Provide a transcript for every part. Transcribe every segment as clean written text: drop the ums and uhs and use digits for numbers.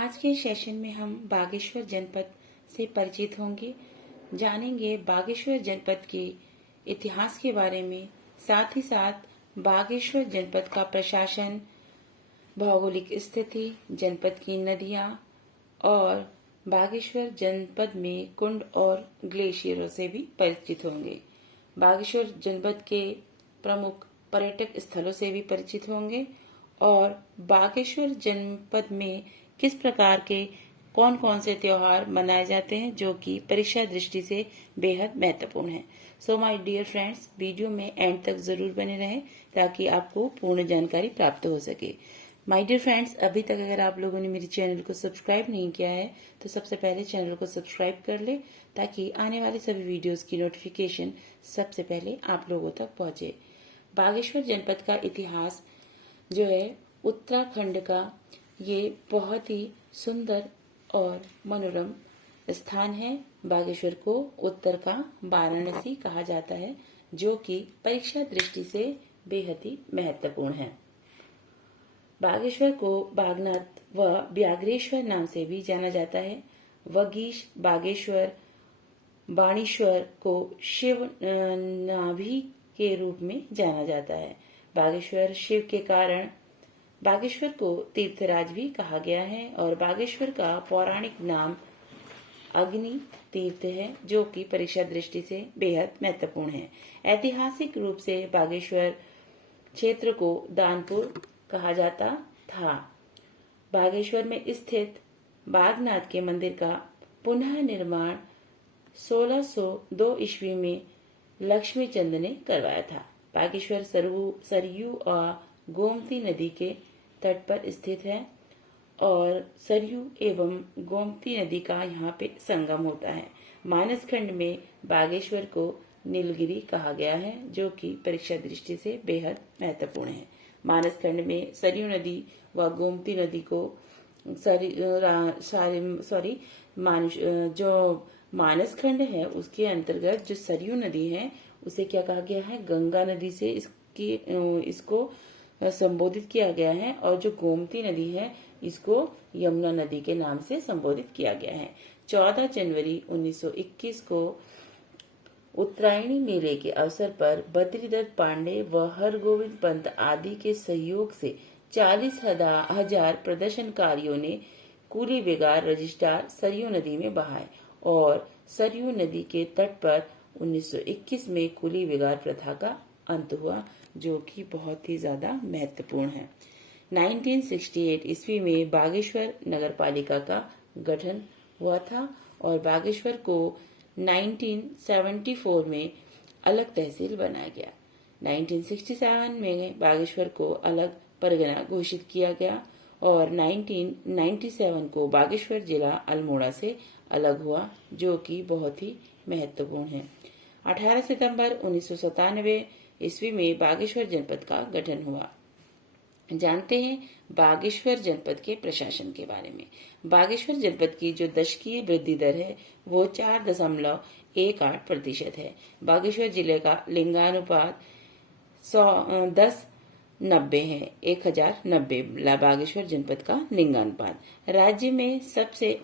आज के सेशन में हम बागेश्वर जनपद से परिचित होंगे, जानेंगे बागेश्वर जनपद के इतिहास के बारे में, साथ ही साथ बागेश्वर जनपद का प्रशासन, भौगोलिक स्थिति, जनपद की नदियां और बागेश्वर जनपद में कुंड और ग्लेशियरों से भी परिचित होंगे। बागेश्वर जनपद के प्रमुख पर्यटक स्थलों से भी परिचित होंगे और बागेश्वर जनपद में किस प्रकार के कौन कौन से त्योहार मनाए जाते हैं जो कि परीक्षा दृष्टि से बेहद महत्वपूर्ण है। So my dear friends, video में एंड तक जरूर बने रहें ताकि आपको पूर्ण जानकारी प्राप्त हो सके। माय डियर फ्रेंड्स, अभी तक अगर आप लोगों ने मेरे चैनल को सब्सक्राइब नहीं किया है तो सबसे पहले चैनल को सब्सक्राइब कर ले ताकि आने वाले सभी वीडियोस की नोटिफिकेशन सबसे पहले आप लोगों तक पहुंचे। बागेश्वर जनपद का इतिहास जो है उत्तराखंड का ये बहुत ही सुंदर और मनोरम स्थान है। बागेश्वर को उत्तर का वाराणसी कहा जाता है जो कि परीक्षा दृष्टि से बेहद ही महत्वपूर्ण है। बागेश्वर को बागनाथ व व्याघ्रेश्वर नाम से भी जाना जाता है। वगीश, बागेश्वर, बाणेश्वर को शिव नाभि के रूप में जाना जाता है। बागेश्वर शिव के कारण बागेश्वर को तीर्थराज भी कहा गया है और बागेश्वर का पौराणिक नाम अग्नि तीर्थ है जो कि परीक्षा दृष्टि से बेहद महत्वपूर्ण है। ऐतिहासिक रूप से बागेश्वर क्षेत्र को दानपुर कहा जाता था। बागेश्वर में स्थित बागनाथ के मंदिर का पुनः निर्माण 1602 ईस्वी में लक्ष्मी चंद ने करवाया था। बागेश्वर सरयू और गोमती नदी के तट पर स्थित है और सरयू एवं गोमती नदी का यहाँ पे संगम होता है। मानसखंड में बागेश्वर को नीलगिरी कहा गया है जो कि परीक्षा दृष्टि से बेहद महत्वपूर्ण है। मानसखंड में सरयू नदी व गोमती नदी को जो मानसखंड है उसके अंतर्गत जो सरयू नदी है उसे क्या कहा गया है, गंगा नदी से इसको संबोधित किया गया है और जो गोमती नदी है इसको यमुना नदी के नाम से संबोधित किया गया है। 14 जनवरी 1921 को उत्तरायणी मेले के अवसर पर बद्रीदत्त पांडे व हरगोविंद पंत आदि के सहयोग से 40,000 प्रदर्शनकारियों ने कूली बेगार रजिस्ट्रार सरयू नदी में बहाए और सरयू नदी के तट पर 1921 में कूली बेगार प्रथा का अंत हुआ जो कि बहुत ही ज्यादा महत्वपूर्ण है। 1968 ईस्वी में बागेश्वर नगर पालिका का गठन हुआ था और बागेश्वर को 1974 में अलग तहसील बनाया गया। 1967 में बागेश्वर को अलग परगना घोषित किया गया और 1997 को बागेश्वर जिला अल्मोड़ा से अलग हुआ जो कि बहुत ही महत्वपूर्ण है। 18 सितंबर 1997 ईस्वी में बागेश्वर जनपद का गठन हुआ। जानते हैं बागेश्वर जनपद के प्रशासन के बारे में। बागेश्वर जनपद की जो दशकीय वृद्धि दर है वो 4.18% है। बागेश्वर जिले का लिंगानुपात 1090 है, 1090 बागेश्वर जनपद का लिंगानुपात। राज्य में सबसे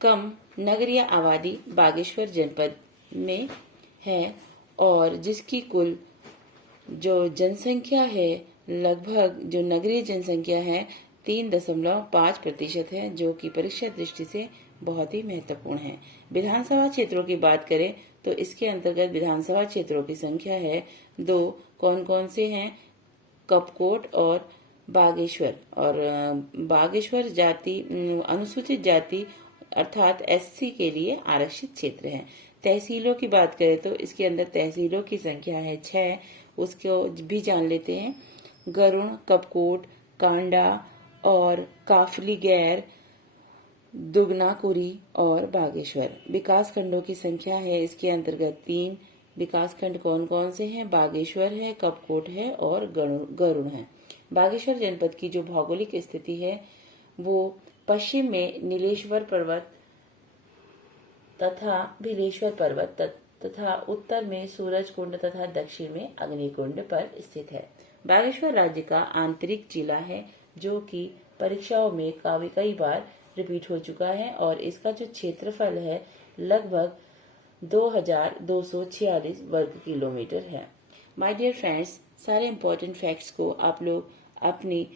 कम नगरीय आबादी बागेश्वर जनपद में है और जिसकी कुल जो जनसंख्या है लगभग जो नगरीय जनसंख्या है 3.5% है जो कि परीक्षा दृष्टि से बहुत ही महत्वपूर्ण है। विधानसभा क्षेत्रों की बात करें तो इसके अंतर्गत विधानसभा क्षेत्रों की संख्या है 2। कौन कौन से हैं, कपकोट और बागेश्वर। और बागेश्वर जाति अनुसूचित जाति अर्थात SC के लिए आरक्षित क्षेत्र है। तहसीलों की बात करें तो इसके अंदर तहसीलों की संख्या है 6, उसको भी जान लेते हैं। गरुड़, कपकोट, कांडा और काफली गैर, दुगनाकुरी और बागेश्वर। विकास खंडों की संख्या है इसके अंतर्गत 3। विकास खंड कौन कौन से हैं, बागेश्वर है, कपकोट है और गरुड़ है। बागेश्वर जनपद की जो भौगोलिक स्थिति है वो पश्चिम में नीलेश्वर पर्वत तथा भीलेश्वर पर्वत तथा उत्तर में सूरज कुंड तथा दक्षिण में अग्निकुंड पर स्थित है। बागेश्वर राज्य का आंतरिक जिला है जो कि परीक्षाओं में कई बार रिपीट हो चुका है और इसका जो क्षेत्रफल है लगभग 2246 वर्ग किलोमीटर है। माय डियर फ्रेंड्स, सारे इम्पोर्टेंट फैक्ट्स को आप लोग अपनी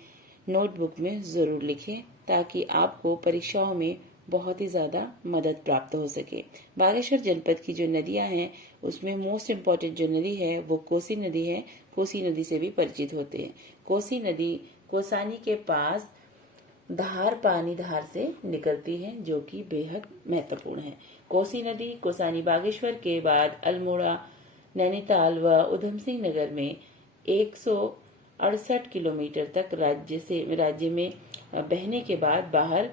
नोटबुक में जरूर लिखें ताकि आपको परीक्षाओं में बहुत ही ज्यादा मदद प्राप्त हो सके। बागेश्वर जनपद की जो नदियां हैं उसमें मोस्ट इम्पोर्टेंट जो नदी है वो कोसी नदी है। कोसी नदी से भी परिचित होते हैं। कोसी नदी कोसानी के पास धार से निकलती है जो कि बेहद महत्वपूर्ण है। कोसी नदी कोसानी बागेश्वर के बाद अल्मोड़ा, नैनीताल व उधम सिंह नगर में 168 किलोमीटर तक राज्य में बहने के बाद बाहर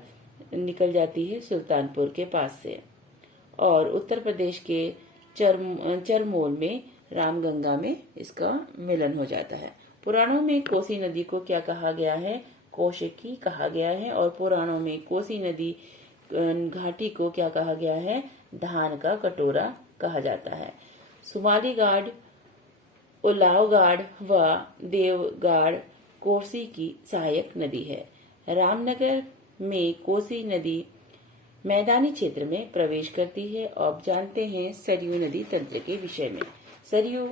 निकल जाती है सुल्तानपुर के पास से और उत्तर प्रदेश के चरमोल में रामगंगा में इसका मिलन हो जाता है। पुराणों में कोसी नदी को क्या कहा गया है? कौशिकी कहा गया है और पुराणों में कोसी नदी घाटी को क्या कहा गया है? धान का कटोरा कहा जाता है। सुमालीगाड़, उलावगाड़ व देवगाड़ कोसी की सहायक नदी है। रामनगर में कोसी नदी मैदानी क्षेत्र में प्रवेश करती है। अब जानते हैं सरयू नदी तंत्र के विषय में। सरयू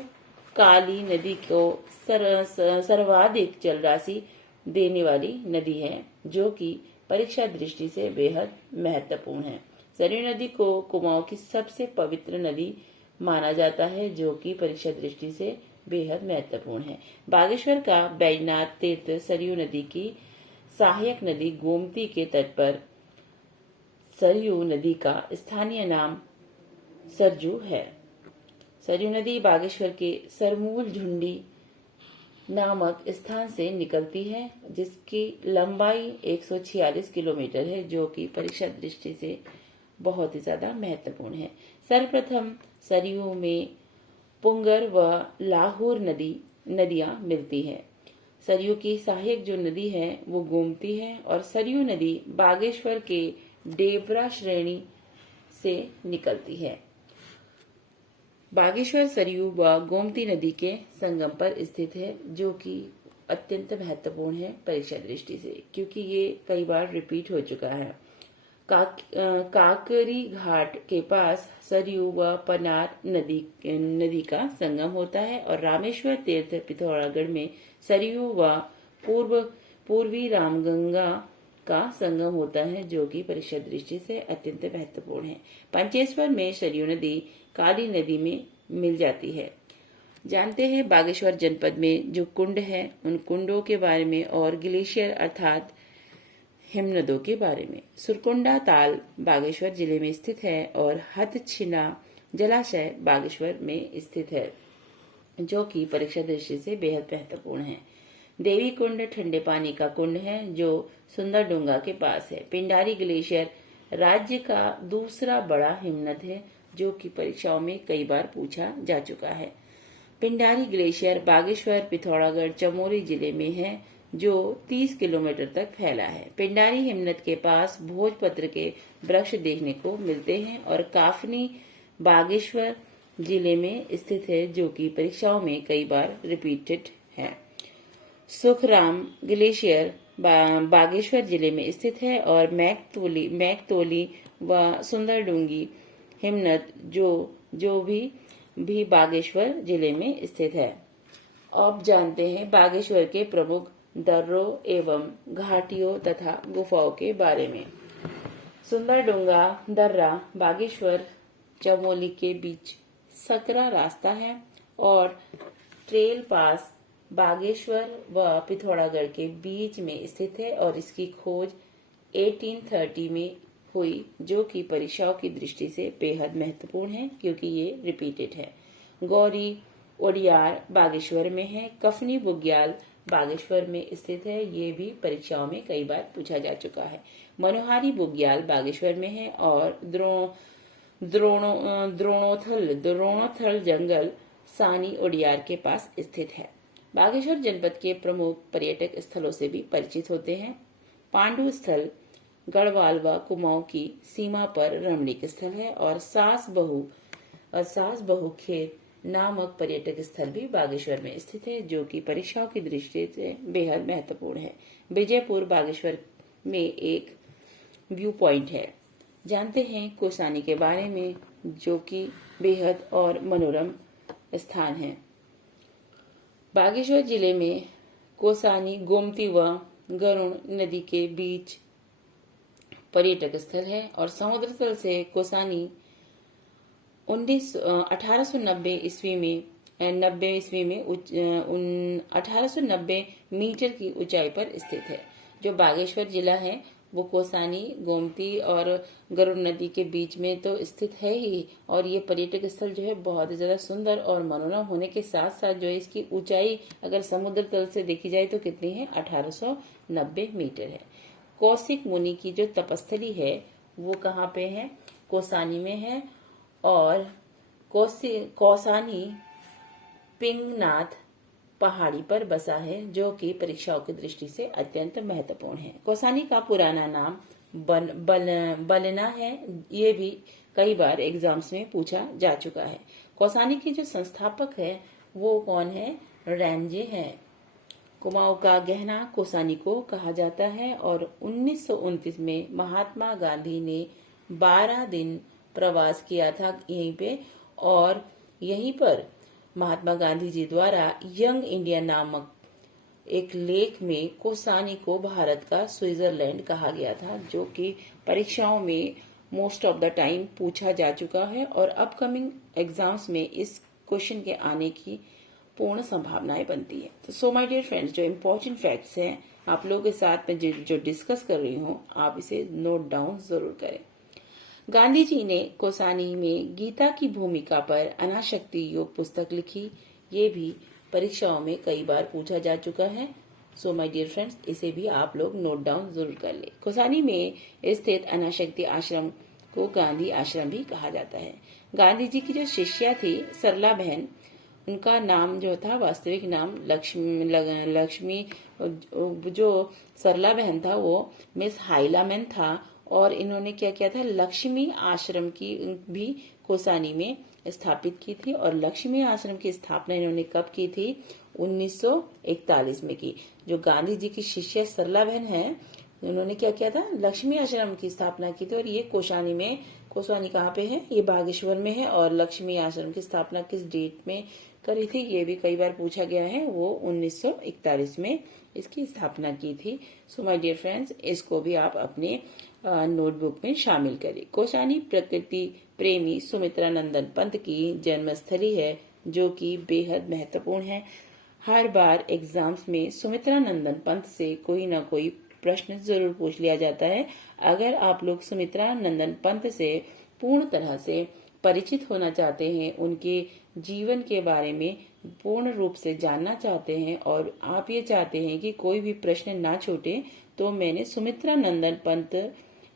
काली नदी को सर्वाधिक जलराशि देने वाली नदी है जो कि परीक्षा दृष्टि से बेहद महत्वपूर्ण है। सरयू नदी को कुमाऊं की सबसे पवित्र नदी माना जाता है जो कि परीक्षा दृष्टि से बेहद महत्वपूर्ण है। बागेश्वर का बैजनाथ तीर्थ सरयू नदी की सहायक नदी गोमती के तट पर सरयू नदी का स्थानीय नाम सरजू है। सरयू नदी बागेश्वर के सरमूल झुंडी नामक स्थान से निकलती है जिसकी लंबाई 146 किलोमीटर है जो कि परीक्षा दृष्टि से बहुत ही ज्यादा महत्वपूर्ण है। सर्वप्रथम सरयू में पुंगर व लाहौर नदियां मिलती है। सरयू की सहायक जो नदी है वो गोमती है और सरयू नदी बागेश्वर के डेबरा श्रेणी से निकलती है। बागेश्वर सरयू व गोमती नदी के संगम पर स्थित है जो कि अत्यंत महत्वपूर्ण है परीक्षा दृष्टि से क्योंकि ये कई बार रिपीट हो चुका है। काकरी घाट के पास सरयू व पनार नदी का संगम होता है और रामेश्वर तीर्थ पिथौरागढ़ में सरयू व पूर्वी रामगंगा का संगम होता है जो कि परीक्षा दृष्टि से अत्यंत महत्वपूर्ण है। पंचेश्वर में सरयू नदी काली नदी में मिल जाती है। जानते हैं बागेश्वर जनपद में जो कुंड है उन कुंडों के बारे में और ग्लेशियर अर्थात हिमनदों के बारे में। सुरकुंडा ताल बागेश्वर जिले में स्थित है और हथछिना जलाशय बागेश्वर में स्थित है जो कि परीक्षा दृष्टि से बेहद महत्वपूर्ण है। देवी कुंड ठंडे पानी का कुंड है जो सुंदरडूंगा के पास है। पिंडारी ग्लेशियर राज्य का दूसरा बड़ा हिमनद है जो कि परीक्षाओं में कई बार पूछा जा चुका है। पिंडारी ग्लेशियर बागेश्वर, पिथौरागढ़, चमोली जिले में है जो 30 किलोमीटर तक फैला है। पिंडारी हिमनद के पास भोजपत्र के वृक्ष देखने को मिलते हैं और काफनी बागेश्वर जिले में स्थित है जो कि परीक्षाओं में कई बार रिपीटेड है। सुखराम ग्लेशियर बागेश्वर जिले में स्थित है और मैकतोली व सुंदरडूंगी हिमनद जो भी बागेश्वर जिले में स्थित है। अब जानते हैं बागेश्वर के प्रमुख दर्रों एवं घाटियों तथा गुफाओं के बारे में। सुंदरडूंगा दर्रा बागेश्वर चमोली के बीच सकरा रास्ता है और ट्रेल पास बागेश्वर व पिथौरागढ़ के बीच में स्थित है और इसकी खोज 1830 में हुई जो कि परीक्षाओं की दृष्टि से बेहद महत्वपूर्ण है क्योंकि ये रिपीटेड है। गौरी ओडियार बागेश्वर में है। कफनी बुग्याल बागेश्वर में स्थित है। ये भी परीक्षाओं में कई बार पूछा जा चुका है। मनोहारी बुग्याल बागेश्वर में है और द्रोणोथल जंगल सानी ओडियार के पास स्थित है। बागेश्वर जनपद के प्रमुख पर्यटक स्थलों से भी परिचित होते हैं। पांडु स्थल गढ़वाल व कुमाऊं की सीमा पर रमणीक स्थल है और सास बहु खेत नामक पर्यटक स्थल भी बागेश्वर में स्थित है जो कि परीक्षाओं की दृष्टि से बेहद महत्वपूर्ण है। विजयपुर बागेश्वर में एक व्यू पॉइंट है। जानते हैं कोसानी के बारे में, जो कि बेहद और मनोरम स्थान है। बागेश्वर जिले में कोसानी गोमती व गरुड़ नदी के बीच पर्यटक स्थल है और समुद्र तल से कोसानी 1890 ईस्वी में 1890 मीटर की ऊंचाई पर स्थित है। जो बागेश्वर जिला है वो कोसानी, गोमती और गरुड़ नदी के बीच में तो स्थित है ही, और ये पर्यटक स्थल जो है बहुत ज्यादा सुंदर और मनोरम होने के साथ साथ जो है इसकी ऊंचाई अगर समुद्र तल से देखी जाए तो कितनी है, 1890 मीटर है। कौशिक मुनि की जो तपस्थली है वो कहाँ पे है, कोसानी में है, और कौसानी पिंगनाथ पहाड़ी पर बसा है, जो कि परीक्षाओं की दृष्टि से अत्यंत महत्वपूर्ण है। कौसानी का पुराना नाम बलना है। ये भी कई बार एग्जाम्स में पूछा जा चुका है। कौसानी के जो संस्थापक है वो कौन है, रैंजे है। कुमाऊं का गहना कोसानी को कहा जाता है और 1929 में महात्मा गांधी ने 12 दिन प्रवास किया था यहीं पे, और यहीं पर महात्मा गांधी जी द्वारा यंग इंडिया नामक एक लेख में कोसानी को भारत का स्विट्जरलैंड कहा गया था, जो कि परीक्षाओं में मोस्ट ऑफ द टाइम पूछा जा चुका है और अपकमिंग एग्जाम्स में इस क्वेश्चन के आने की पूर्ण संभावनाएं बनती है। तो सो माय डियर फ्रेंड्स, जो इम्पोर्टेंट फैक्ट्स हैं आप लोगों के साथ में जो डिस्कस कर रही हूँ, आप इसे नोट डाउन जरूर करें। गांधी जी ने कोसानी में गीता की भूमिका पर अनाशक्ति योग पुस्तक लिखी। ये भी परीक्षाओं में कई बार पूछा जा चुका है। सो माय डियर फ्रेंड्स, इसे भी आप लोग नोट डाउन जरूर कर ले। कोसानी में स्थित अनाशक्ति आश्रम को गांधी आश्रम भी कहा जाता है। गांधी जी की जो शिष्या थी सरला बहन, उनका नाम जो था वास्तविक नाम लक्ष्मी, जो सरला बहन था वो मिस हाइलामैन था, और इन्होंने क्या किया था, लक्ष्मी आश्रम की भी कोसानी में स्थापित की थी। और लक्ष्मी आश्रम की स्थापना इन्होंने कब की थी, 1941 में की। जो गांधी जी की शिष्या सरला बहन है, उन्होंने क्या किया था, लक्ष्मी आश्रम की स्थापना की थी। और ये कोसानी कहाँ पे है, ये बागेश्वर में है। और लक्ष्मी आश्रम की स्थापना किस डेट में करी थी, ये भी कई बार पूछा गया है। वो 1941 में इसकी स्थापना की थी। सो माय डियर फ्रेंड्स, इसको भी आप अपने नोटबुक में शामिल करें। कोसानी प्रकृति प्रेमी सुमित्रा नंदन पंत की जन्मस्थली है, जो कि बेहद महत्वपूर्ण है। हर बार एग्जाम्स में सुमित्रा नंदन पंत से कोई ना कोई प्रश्न जरूर पूछ लिया जाता है। अगर आप लोग सुमित्रा नंदन पंत से पूर्ण तरह से परिचित होना चाहते हैं, उनके जीवन के बारे में पूर्ण रूप से जानना चाहते हैं, और आप ये चाहते हैं कि कोई भी प्रश्न ना छूटे, तो मैंने सुमित्रा नंदन पंत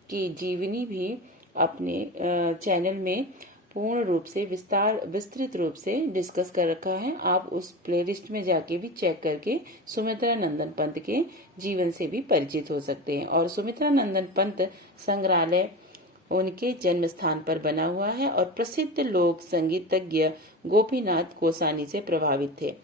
की जीवनी भी अपने चैनल में पूर्ण रूप से विस्तृत रूप से डिस्कस कर रखा है। आप उस प्लेलिस्ट में जाके भी चेक करके सुमित्रा नंदन पंत के जीवन से भी परिचित हो सकते हैं। और सुमित्रा नंदन पंत संग्रहालय उनके जन्म स्थान पर बना हुआ है, और प्रसिद्ध लोक संगीतज्ञ गोपीनाथ कोसानी से प्रभावित थे।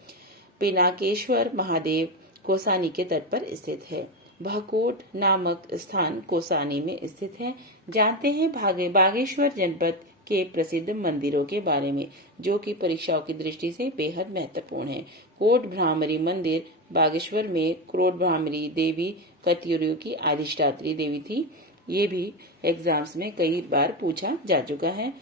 पिनाकेश्वर महादेव कोसानी के तट पर स्थित है। भाकोट नामक स्थान कोसानी में स्थित है। जानते हैं बागेश्वर जनपद के प्रसिद्ध मंदिरों के बारे में, जो कि परीक्षाओं की दृष्टि से बेहद महत्वपूर्ण है। कोट भ्रामरी मंदिर बागेश्वर में कोट भ्रामरी देवी कत्यूरियों की अधिष्ठात्री देवी थी। ये भी एग्जाम्स में कई बार पूछा जा चुका है।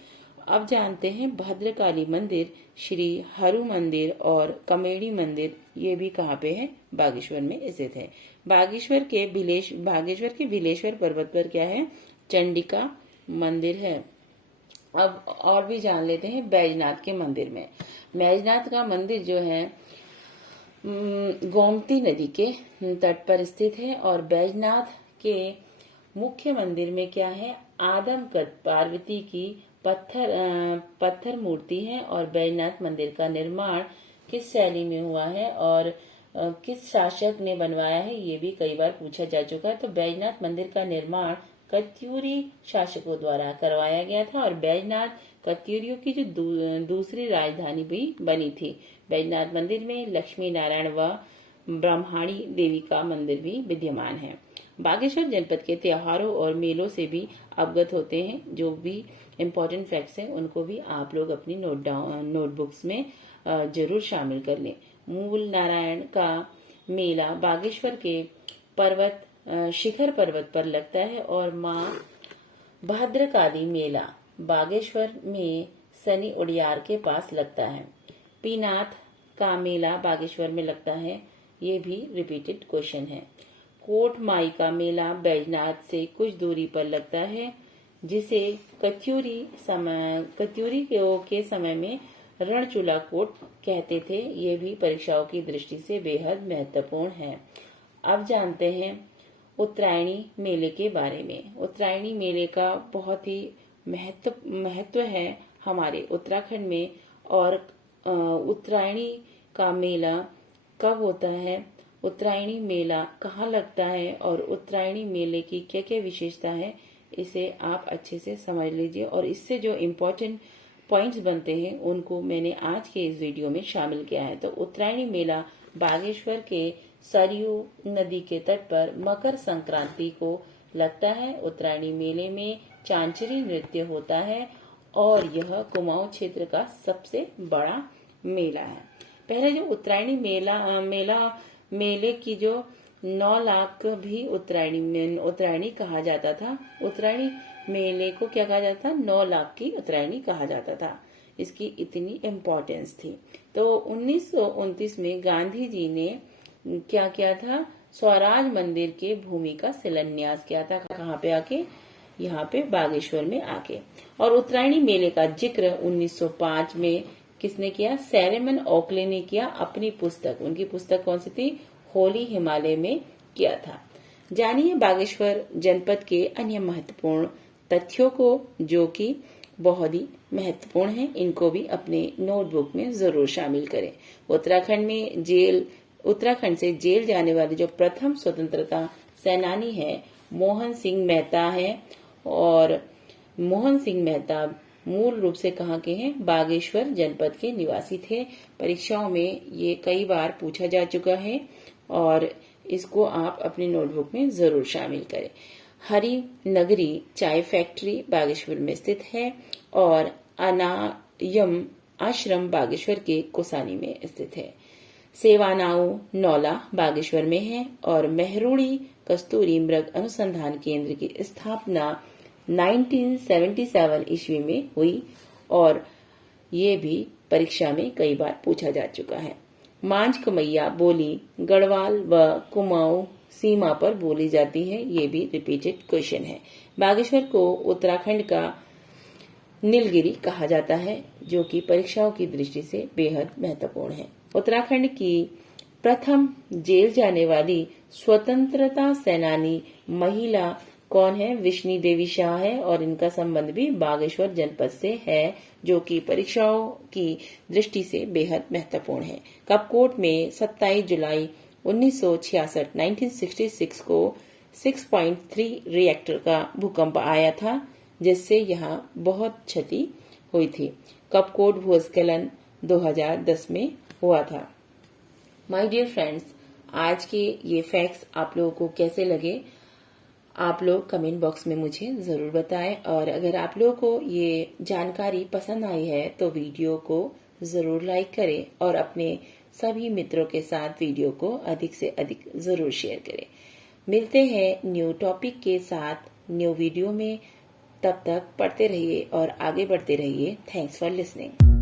अब जानते हैं भद्रकाली मंदिर, श्री हरु मंदिर और कमेड़ी मंदिर, ये भी कहाँ पे है, बागेश्वर में स्थित है। बागेश्वर के भिलेश्वर पर्वत पर क्या है, चंडिका मंदिर है। अब और भी जान लेते हैं बैजनाथ के मंदिर में। बैजनाथ का मंदिर जो है गोमती नदी के तट पर स्थित है, और बैजनाथ के मुख्य मंदिर में क्या है, आदमकद पार्वती की पत्थर मूर्ति है। और बैजनाथ मंदिर का निर्माण किस शैली में हुआ है और किस शासक ने बनवाया है, ये भी कई बार पूछा जा चुका है। तो बैजनाथ मंदिर का निर्माण कत्यूरी शासकों द्वारा करवाया गया था, और बैजनाथ कत्यूरियों की जो दूसरी राजधानी भी बनी थी। बैजनाथ मंदिर में लक्ष्मी नारायण व ब्रह्माणी देवी का मंदिर भी विद्यमान है। बागेश्वर जनपद के त्योहारों और मेलों से भी अवगत होते हैं। जो भी इम्पोर्टेंट फैक्ट्स हैं उनको भी आप लोग अपनी नोटबुक्स में जरूर शामिल कर लें। मूल नारायण का मेला बागेश्वर के शिखर पर्वत पर लगता है और माँ भद्रकाली मेला बागेश्वर में सनी उड़ियार के पास लगता है। पीनाथ का मेला बागेश्वर में लगता है, ये भी रिपीटेड क्वेश्चन है। कोट माई का मेला बैजनाथ से कुछ दूरी पर लगता है, जिसे कत्यूरी के समय में रणचूला कोट कहते थे। ये भी परीक्षाओं की दृष्टि से बेहद महत्वपूर्ण है। अब जानते हैं उत्तरायणी मेले के बारे में। उत्तरायणी मेले का बहुत ही महत्व है हमारे उत्तराखंड में। और उत्तरायणी का मेला कब होता है, उत्तरायणी मेला कहाँ लगता है और उत्तरायणी मेले की क्या क्या विशेषता है, इसे आप अच्छे से समझ लीजिए। और इससे जो इम्पोर्टेंट पॉइंट्स बनते हैं उनको मैंने आज के इस वीडियो में शामिल किया है। तो उत्तरायणी मेला बागेश्वर के सरयू नदी के तट पर मकर संक्रांति को लगता है। उत्तरायणी मेले में चांचरी नृत्य होता है और यह कुमाऊं क्षेत्र का सबसे बड़ा मेला है। पहले जो उत्तरायणी मेले की जो 9 लाख भी उत्तरायणी कहा जाता था। उत्तरायणी मेले को क्या कहा जाता था, 9 लाख की उत्तरायणी कहा जाता था। इसकी इतनी इम्पोर्टेंस थी। तो 1929 में गांधी जी ने क्या किया था, स्वराज मंदिर के भूमि का शिलान्यास किया था। कहाँ पे आके, यहाँ पे बागेश्वर में आके। और उत्तरायणी मेले का जिक्र 1905 में किसने किया, सैरेमन ओकले ने किया अपनी पुस्तक, उनकी पुस्तक कौन सी थी, होली हिमालय में किया था। जानिए बागेश्वर जनपद के अन्य महत्वपूर्ण तथ्यों को, जो कि बहुत ही महत्वपूर्ण हैं। इनको भी अपने नोटबुक में जरूर शामिल करें। उत्तराखंड से जेल जाने वाले जो प्रथम स्वतंत्रता सेनानी है मोहन सिंह मेहता है। और मोहन सिंह मेहता मूल रूप से कहाँ के हैं, बागेश्वर जनपद के निवासी थे। परीक्षाओं में ये कई बार पूछा जा चुका है और इसको आप अपनी नोटबुक में जरूर शामिल करें। हरि नगरी चाय फैक्ट्री बागेश्वर में स्थित है और अनायम आश्रम बागेश्वर के कोसानी में स्थित है। सेवानाऊ नौला बागेश्वर में है और मेहरुड़ी कस्तूरी मृग अनुसंधान केंद्र की स्थापना 1977 ईस्वी में हुई और ये भी परीक्षा में कई बार पूछा जा चुका है। मांझ कमैया बोली गढ़वाल व कुमाऊं सीमा पर बोली जाती है, ये भी रिपीटेड क्वेश्चन है। बागेश्वर को उत्तराखंड का नीलगिरी कहा जाता है, जो कि परीक्षाओं की दृष्टि से बेहद महत्वपूर्ण है। उत्तराखंड की प्रथम जेल जाने वाली स्वतंत्रता सेनानी महिला कौन है, विष्णु देवी शाह है और इनका संबंध भी बागेश्वर जनपद से है, जो कि परीक्षाओं की दृष्टि से बेहद महत्वपूर्ण है। कपकोट में 27 जुलाई 1966 को 6.3 रिएक्टर का भूकंप आया था, जिससे यहाँ बहुत क्षति हुई थी। कपकोट भूस्खलन 2010 में हुआ था। माय डियर फ्रेंड्स, आज के ये फैक्ट्स आप लोगों को कैसे लगे, आप लोग कमेंट बॉक्स में मुझे जरूर बताएं। और अगर आप लोगों को ये जानकारी पसंद आई है तो वीडियो को जरूर लाइक करें और अपने सभी मित्रों के साथ वीडियो को अधिक से अधिक जरूर शेयर करें। मिलते हैं न्यू टॉपिक के साथ न्यू वीडियो में। तब तक पढ़ते रहिए और आगे बढ़ते रहिए। Thanks for listening.